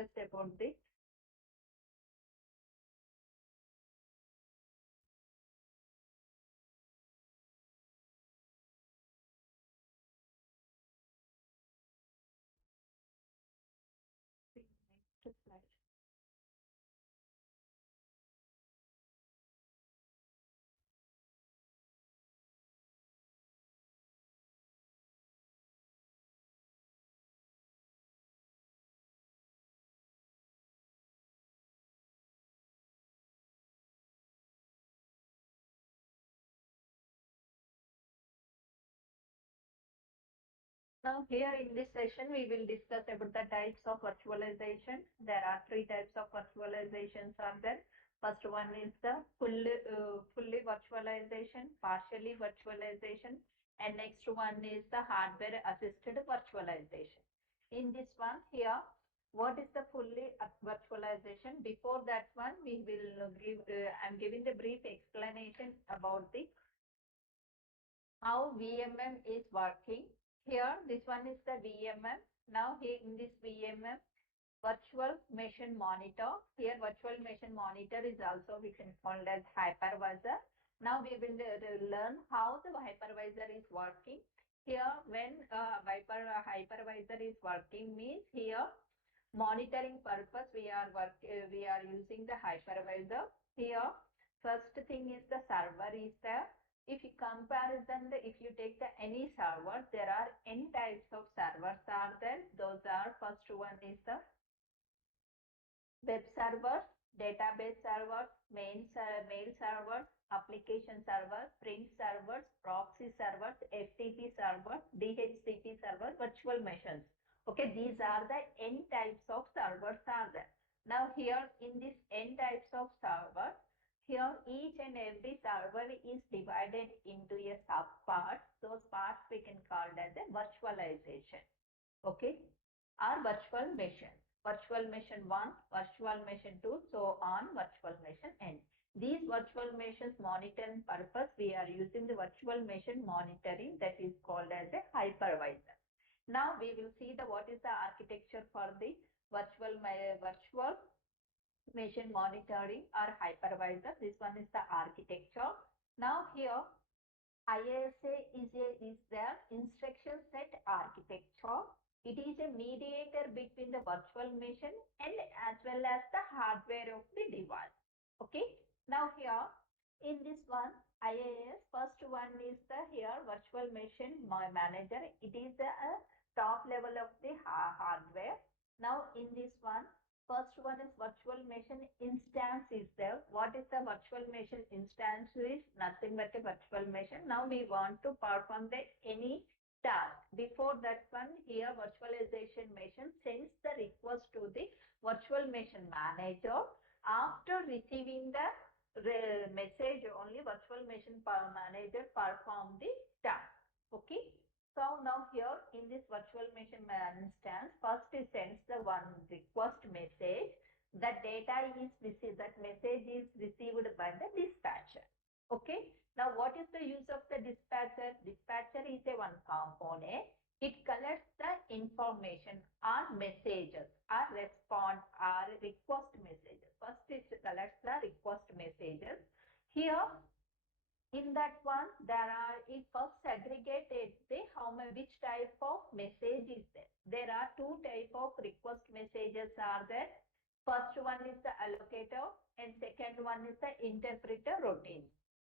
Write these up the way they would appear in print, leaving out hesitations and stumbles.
discussed about the next slide. Now here in this session, we will discuss about the types of virtualization. There are three types of virtualizations are there. First one is the fully virtualization, partially virtualization, and next one is the hardware assisted virtualization. In this one here, what is the fully virtualization? Before that one, we will give, I'm giving the brief explanation about the how VMM is working. Here, this one is the VMM. Now, here in this VMM, virtual machine monitor. Here, virtual machine monitor is also we can call as hypervisor. Now, we will learn how the hypervisor is working. Here, when hypervisor is working means here monitoring purpose we are using the hypervisor. Here, first thing is the server is there. If you comparison if you take the any server, there are n types of servers are there. Those are first one is the web servers, database servers, mail servers, application servers, print servers, proxy servers, FTP servers, DHCP server, virtual machines. Okay, these are the n types of servers are there. Now here in this n types of servers, here each and every server is divided into a subpart. Those parts we can call as a virtualization. Okay, or virtual machine. Virtual machine 1, virtual machine 2, so on, virtual machine n. These virtual machines monitoring purpose, we are using the virtual machine monitoring that is called as a hypervisor. Now we will see the what is the architecture for the virtual machine monitoring or hypervisor. This one is the architecture. Now here ISA is their instruction set architecture. It is a mediator between the virtual machine and as well as the hardware of the device. Okay. Now here in this one IIS, first one is the here virtual machine manager. It is the top level of the hardware. Now in this one, first one is virtual machine instance is there. What is the virtual machine instance is nothing but a virtual machine. Now we want to perform the any task. Before that one here virtualization machine sends the request to the virtual machine manager. After receiving the message only virtual machine manager perform the task. Okay. So now here in this virtual machine instance, first it sends the one request message. That data is received, that message is received by the dispatcher. Okay. Now what is the use of the dispatcher? Dispatcher is a one component. It collects the information or messages or response or request messages. First it collects the request messages. Here in that one there are it first segregated the which type of message is there. There are two type of request messages are there. First one is the allocator and second one is the interpreter routine.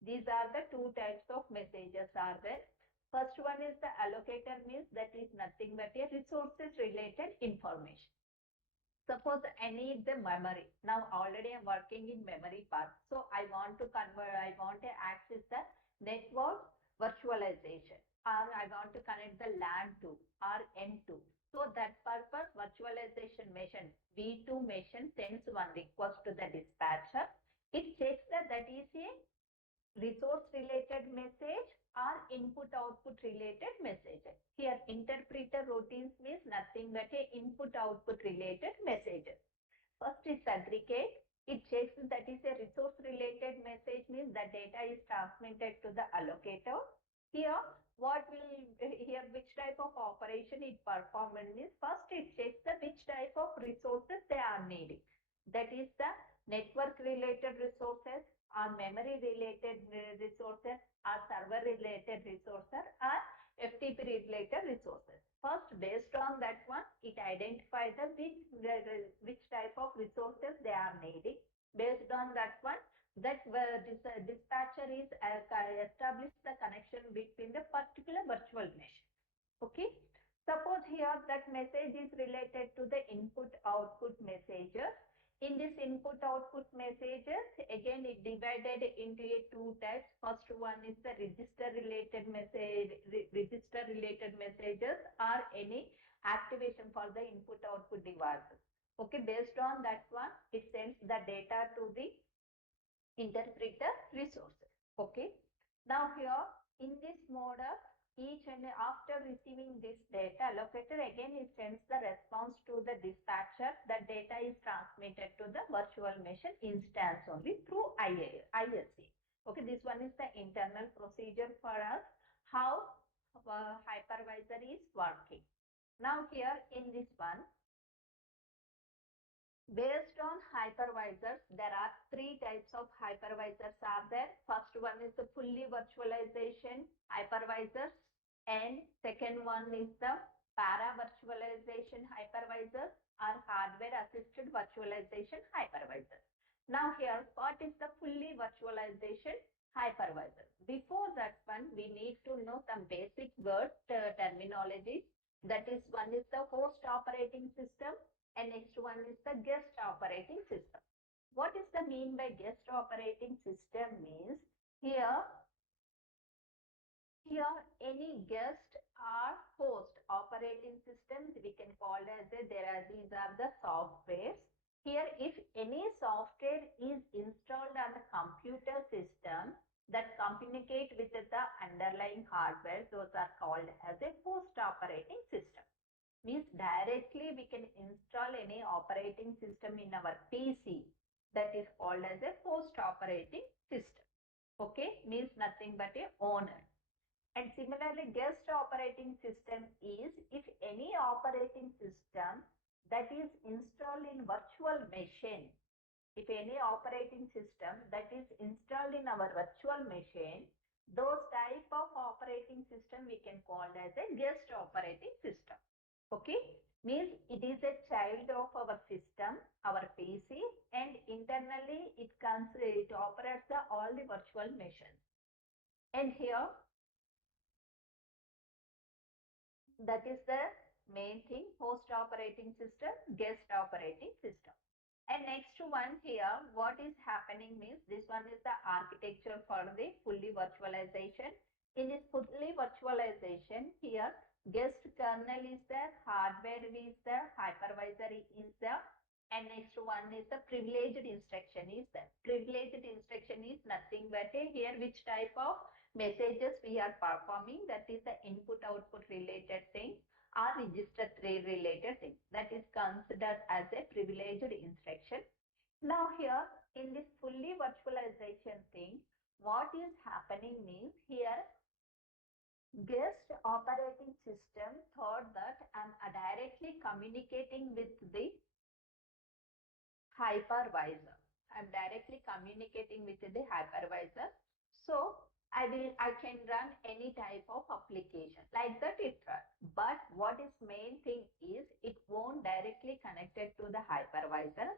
These are the two types of messages are there. First one is the allocator means that is nothing but a resources related information. Suppose I need the memory. Now already I'm working in memory part. So I want to convert, I want to access the network virtualization or I want to connect the LAN to or N2. So that purpose virtualization machine V2 machine sends one request to the dispatcher. It checks that that is a resource related message or input output related messages. Here interpreter routines means nothing but a input output related messages. First is aggregate. It checks that is a resource related message means the data is transmitted to the allocator. Here what will here which type of operation it performs means first it checks the which type of resources they are needing. That is the network related resources or memory related resources or server related resources or FTP related resources. First, based on that one, it identifies which type of resources they are needing. Based on that one, that dispatcher is establish the connection between the particular virtual machine. Okay. Suppose here that message is related to the input output messages. In this input output messages, again it divided into two types. First one is the register related messages or any activation for the input output devices. Okay, based on that one, it sends the data to the interpreter resources. Okay. Now here in this model, each and after receiving this data allocated, again it sends the response to the dispatcher. The data is transmitted to the virtual machine instance only through ISC. Okay, this one is the internal procedure for us, how hypervisor is working. Now here in this one, based on hypervisors, there are three types of hypervisors are there. First one is the fully virtualization hypervisors, and second one is the para virtualization hypervisors or hardware assisted virtualization hypervisors. Now here, what is the fully virtualization hypervisor? Before that one, we need to know some basic word terminology. That is, one is the host operating system, and next one is the guest operating system. What is the mean by guest operating system means here any guest or host operating systems we can call as these are the softwares. Here if any software is installed on the computer system that communicate with the underlying hardware, those are called as a host operating system. Means directly we can install any operating system in our PC, that is called as a host operating system. Okay, means nothing but a owner. And similarly, guest operating system is if any operating system that is installed in virtual machine, if any operating system that is installed in our virtual machine, those type of operating system we can call as a guest operating system. Okay, means it is a child of our system, our PC, and internally it operates all the virtual machines. And here that is the main thing, host operating system, guest operating system. And next one here, what is happening means this one is the architecture for the fully virtualization. In this fully virtualization, here guest kernel is there, hardware is there, hypervisor is there, and next one is the privileged instruction is there. Privileged instruction is nothing but here which type of messages we are performing, that is the input output related thing or register 3 related thing, that is considered as a privileged instruction. Now here in this fully virtualization thing, what is happening means here guest operating system thought that I'm directly communicating with the hypervisor. I'm directly communicating with the hypervisor. So I can run any type of application like that it runs. But what is main thing is it won't directly connected to the hypervisor.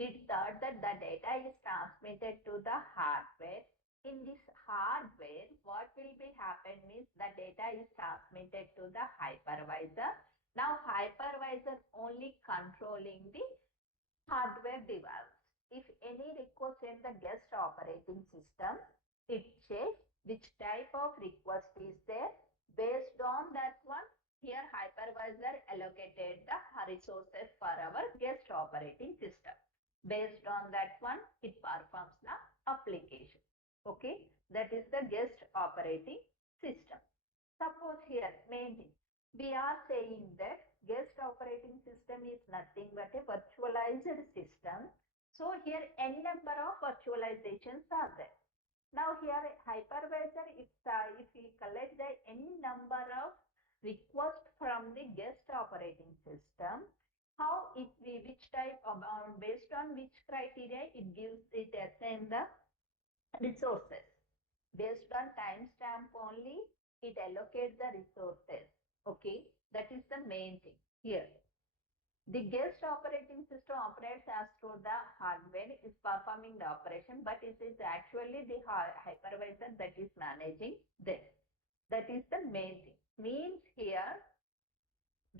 It thought that the data is transmitted to the hardware. In this hardware, what will be happen is the data is transmitted to the hypervisor. Now hypervisor only controlling the hardware device. If any request in the guest operating system, it checks which type of request is there. Based on that one, here hypervisor allocated the resources for our guest operating system. Based on that one, it performs the application. Okay, that is the guest operating system. Suppose here, main thing, we are saying that guest operating system is nothing but a virtualized system. So here n number of virtualizations are there. Now here hypervisor, if we collect the n number of requests from the guest operating system, How it which type of based on which criteria it gives it assign the resources. Based on timestamp only, it allocates the resources. Okay, that is the main thing here. The guest operating system operates as though the hardware is performing the operation, but it is actually the hypervisor that is managing this. That is the main thing. Means here,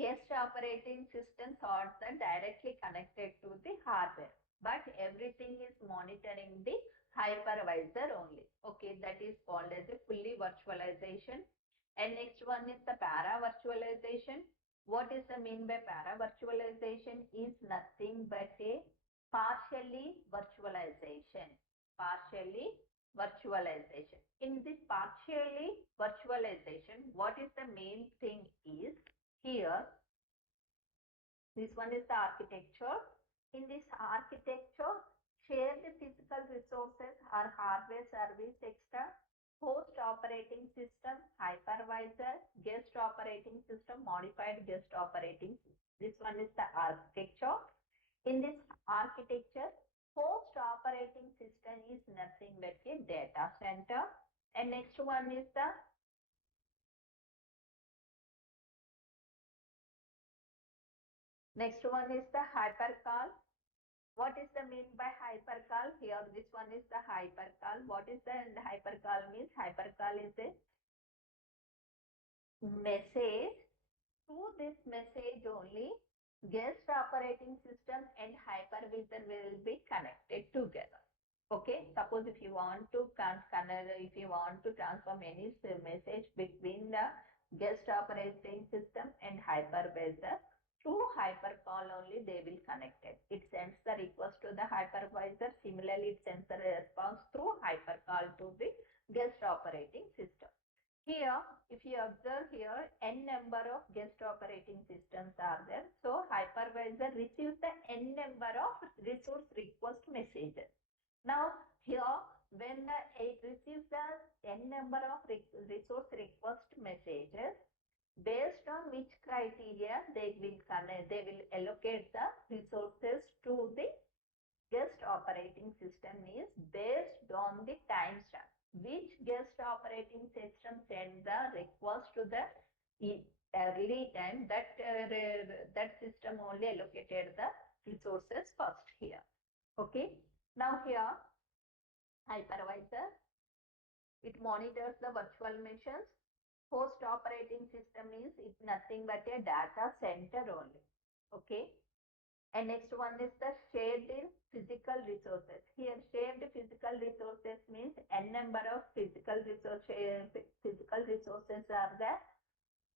guest operating systems are directly connected to the hardware, but everything is monitoring the hypervisor only. Okay, that is called as a fully virtualization. And next one is the para virtualization. What is the mean by para virtualization? Is nothing but a partially virtualization. Partially virtualization. In this partially virtualization, what is the main thing is here, this one is the architecture. In this architecture, share the physical resources or hardware service extra, host operating system, hypervisor, guest operating system, modified guest operating system. This one is the architecture. In this architecture, host operating system is nothing but a data center. And next one is the hypercall. What is the mean by hypercall? Here, this one is the hypercall. What is the hypercall means? Hypercall is a message. Through this message only, guest operating system and hypervisor will be connected together. Okay, suppose if you want to transform any message between the guest operating system and hypervisor, through hypercall only they will connect it. It sends the request to the hypervisor. Similarly, it sends the response through hypercall to the guest operating system. Here, if you observe here, n number of guest operating systems are there. So hypervisor receives the n number of resource request messages. Now here, when it receives the n number of resource request messages, based on which criteria they will allocate the resources to the guest operating system is based on the timestamp. Which guest operating system send the request to the early time, that system only allocated the resources first here. Okay. Now here, hypervisor, it monitors the virtual machines. Host operating system is it's nothing but a data center only. Okay. And next one is the shared physical resources. Here, shared physical resources means n number of physical resources are there.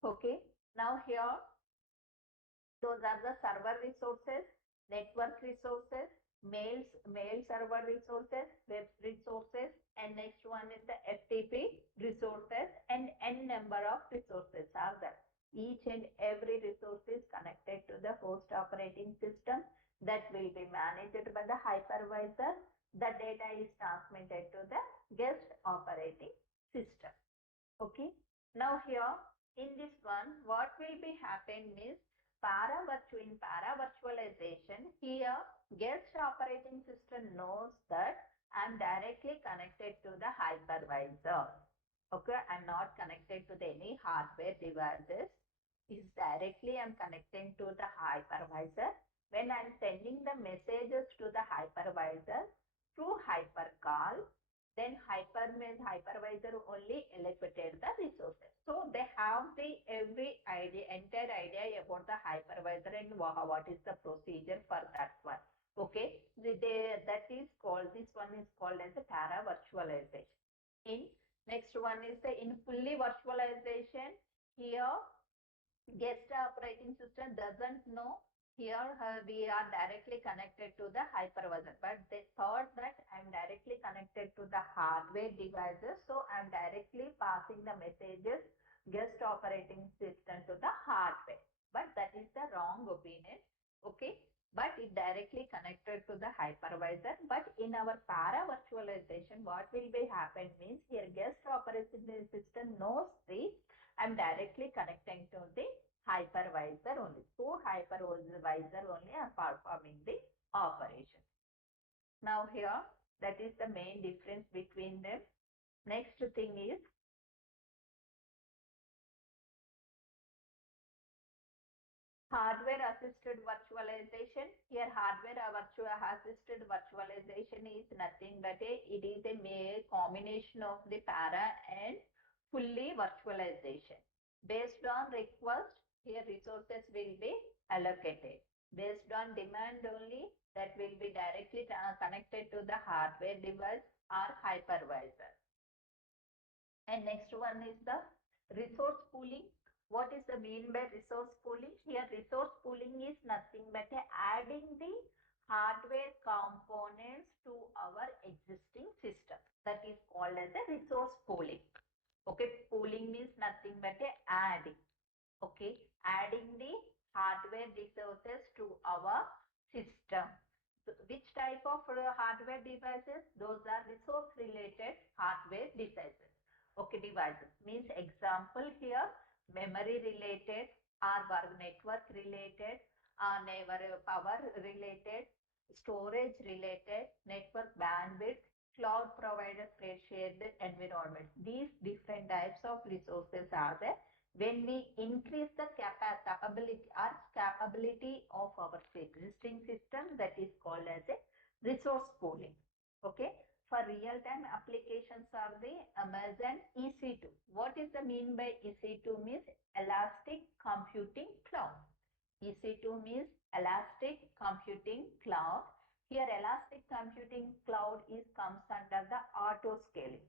Okay. Now here, those are the server resources, network resources, mail server resources, web resources, and next one is the FTP resources, and n number of resources are there. Each and every resource is connected to the host operating system that will be managed by the hypervisor. The data is transmitted to the guest operating system. Okay. Now here in this one, what will be happen is in para virtualization. Here, guest operating system knows that I'm directly connected to the hypervisor. Okay, I'm not connected to any hardware devices. Is directly I'm connecting to the hypervisor. When I'm sending the messages to the hypervisor through hypercall, then hypervisor only allocated the resources. So they have the entire idea about the hypervisor and what is the procedure for that one. Okay, that is called, this one is called as a para virtualization. In next one is the in fully virtualization. Here, guest operating system doesn't know here we are directly connected to the hypervisor, but they thought that I'm directly connected to the hardware devices, so I'm directly passing the messages guest operating system to the hardware, but that is the wrong opinion. Okay, but it directly connected to the hypervisor. But in our para virtualization, what will be happen means here guest operating system knows the I'm directly connecting to the hypervisor only. Two hypervisor only are performing the operation. Now here, that is the main difference between them. Next thing is hardware assisted virtualization. Here hardware assisted virtualization is nothing but it is a mere combination of the para and fully virtualization. Based on request, here resources will be allocated. Based on demand only, that will be directly connected to the hardware device or hypervisor. And next one is the resource pooling. What is the mean by resource pooling? Here resource pooling is nothing but adding the hardware components to our existing system. That is called as a resource pooling. Okay, pooling means nothing but adding. Okay, adding the hardware resources to our system. So which type of hardware devices? Those are resource related hardware devices. Okay, devices means example here memory related or network related, power related, storage related, network bandwidth, cloud provider shared environment. These different types of resources are there. When we increase the capability of our existing system, that is called as a resource pooling. Okay. For real-time applications are the Amazon EC2. What is the mean by EC2 means elastic computing cloud. EC2 means elastic computing cloud. Here elastic computing cloud is comes under the auto scaling.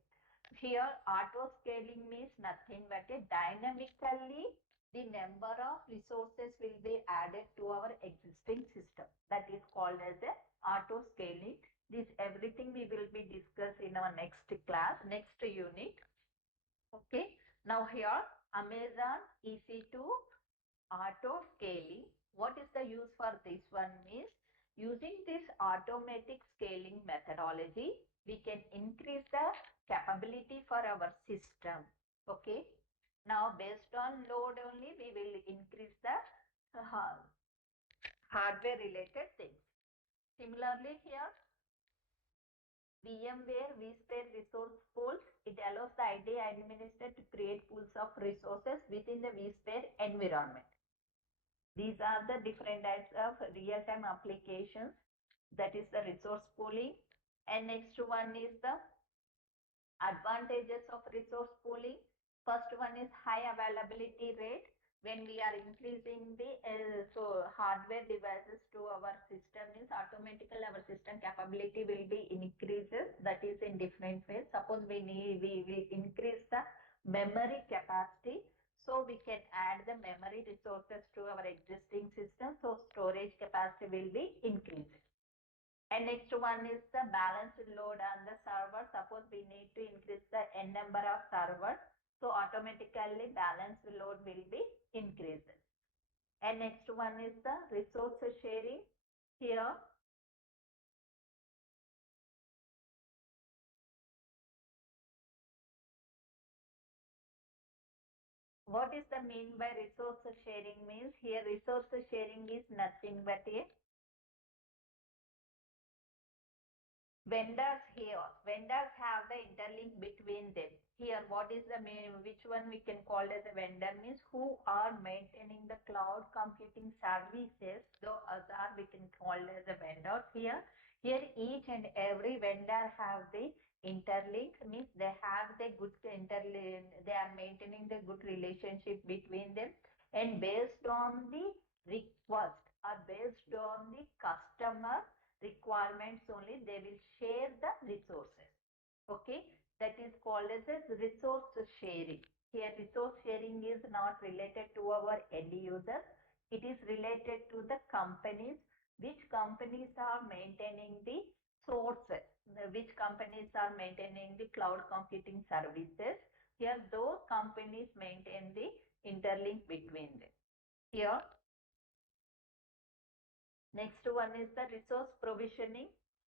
Here auto scaling means nothing but a dynamically the number of resources will be added to our existing system. That is called as a auto scaling. This everything we will be discuss in our next class, next unit. Okay. Now here Amazon EC2 auto scaling. What is the use for this one means using this automatic scaling methodology, we can increase the capability for our system. Okay. Now based on load only, we will increase the hardware related things. Similarly here, VMware vSphere resource pools, it allows the IT administrator to create pools of resources within the vSphere environment. These are the different types of real-time applications. That is the resource pooling. And next one is the advantages of resource pooling. First one is high availability rate. When we are increasing the hardware devices to our system means automatically our system capability will be increases. That is in different ways. Suppose we will increase the memory capacity. So we can add the memory resources to our existing system. So storage capacity will be increased. And next one is the balanced load on the server. Suppose we need to increase the n number of servers. So automatically balanced load will be increased. And next one is the resource sharing. Here what is the mean by resource sharing means here resource sharing is nothing but a vendors. Here vendors have the interlink between them. Here what is the main, which one we can call as a vendor means who are maintaining the cloud computing services. So other we can call as a vendor. Here each and every vendor have the interlink means they have the good interlink, they are maintaining the good relationship between them, and based on the request or based on the customer requirements only they will share the resources. Okay, that is called as a resource sharing. Here resource sharing is not related to our end users, it is related to the companies, which companies are maintaining the sources, which companies are maintaining the cloud computing services. Here those companies maintain the interlink between them. Here next one is the resource provisioning.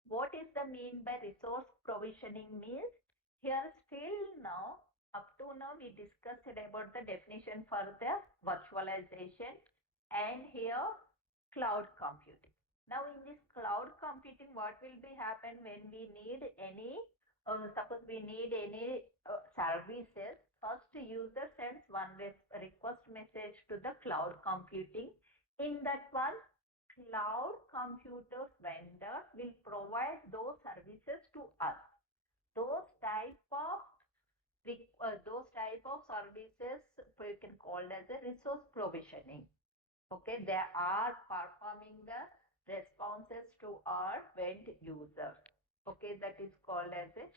What is the mean by resource provisioning means? Here still now Up to now, we discussed about the definition for the virtualization and here cloud computing. Now, in this cloud computing, what will be happen when we need any, suppose we need any services, first user sends one request message to the cloud computing. In that one, cloud computer vendor will provide those services to us. Those type of those type of services we can call as a resource provisioning. Okay, they are performing the responses to our end user. Okay, that is called as a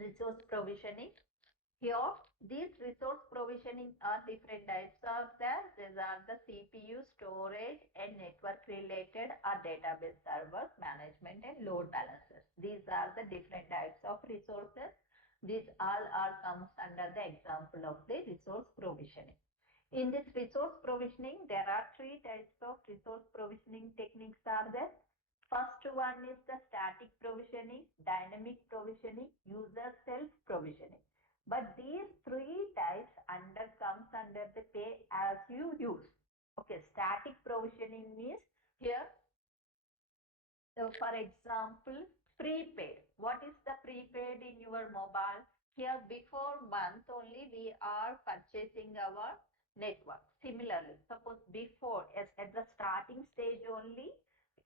resource provisioning. Here, these resource provisioning are different types of there. These are the CPU, storage, and network related or database servers, management, and load balancers. These are the different types of resources. These all are comes under the example of the resource provisioning. In this resource provisioning, there are three types of resource provisioning techniques are there. First one is the static provisioning, dynamic provisioning, user self provisioning. But these three types comes under the pay as you use. Okay, static provisioning means here, for example, prepaid. What is the prepaid in your mobile? Here, before month only, we are purchasing our network. Similarly, suppose before, as at the starting stage only,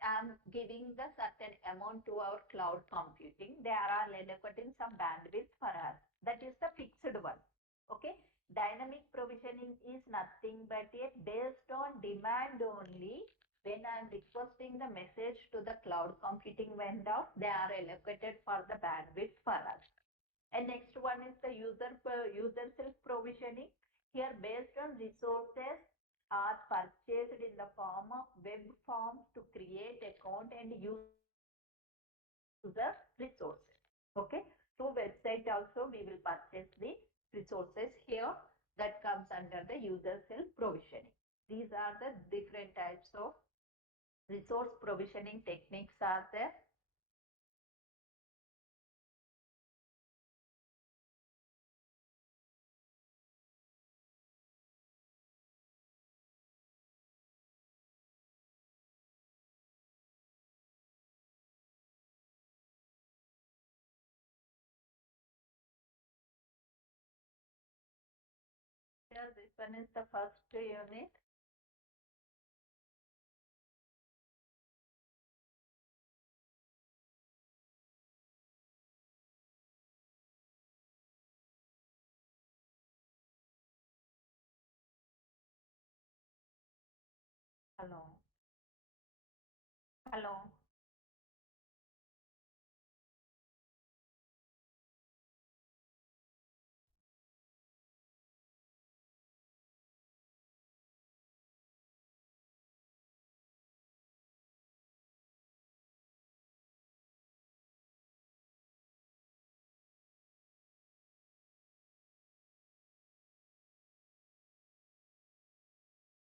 I am giving the certain amount to our cloud computing. They are allocating some bandwidth for us. That is the fixed one. Okay. Dynamic provisioning is nothing but yet based on demand only. When I am requesting the message to the cloud computing vendor, they are allocated for the bandwidth for us. And next one is the user self provisioning. Here, based on resources are purchased in the form of web forms to create account and user resources. Okay, through website also we will purchase the resources here. That comes under the user self provisioning. These are the different types of resource provisioning techniques are there. Here, this one is the first unit. Hello. Hello.